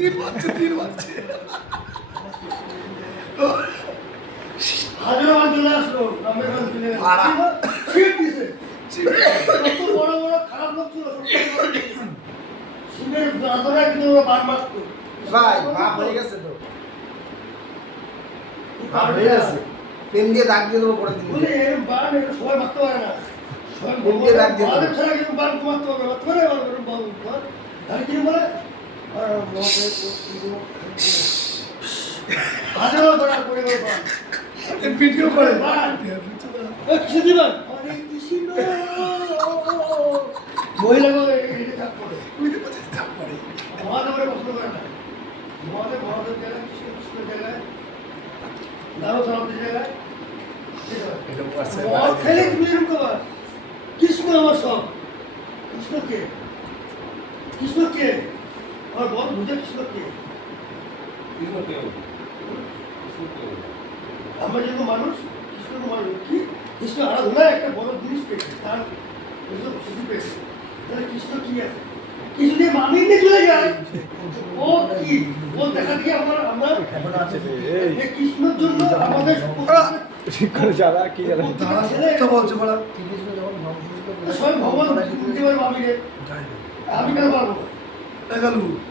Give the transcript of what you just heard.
तीन বাজছে হাজার বার চলে আসলো রামেগঞ্জ ফিরে সিট দিছে কত বড় বড় খারাপ লোক ছিল সিমের দাদরা কিন্তু ওরা বার মারতো ভাই বাপ হয়ে গেছে তো বাপ হয়ে গেছে পেন দিয়ে দাগ দিয়ে দেবো পরে দিন বলে এরকম বান এটা সবাই মারতে পারে না সবাই পেন দিয়ে দাগ দিয়ে বাদের দেবো ছাড়া কিন্তু বান মারতে পারবে না তোরে বান আর কি বলে হাজার বার করে বান ভিডিও করে কিছু দিবেন অনেক কৃষ্ণ মহিলাগুলো এটা কাজ করে মহাদেবের পছন্দ করে না মহাদেব জায়গায় কৃষ্ণ কৃষ্ণ জায়গায় দারো সারাতে জায়গায় খেলে তুমি এরকম করবা কৃষ্ণ আমার সব কৃষ্ণকে কৃষ্ণকে আমার বল বুঝে কৃষ্ণকে আমরা যেহেতু মানুষ কৃষ্ণ মানুষ কি কৃষ্ণ আরাধনা একটা বড় জিনিস পেয়েছে তার শুধু পেয়েছে তাহলে কৃষ্ণ কি আছে কিছু দিয়ে মামির নিয়ে চলে যায় ও কি ও দেখা দিয়ে আমরা কৃষ্ণের জন্য আমাদের যারা কি জানা বলছে বলা সবাই ভগবান বুঝতে পারবো আমি কেন পারবো গেল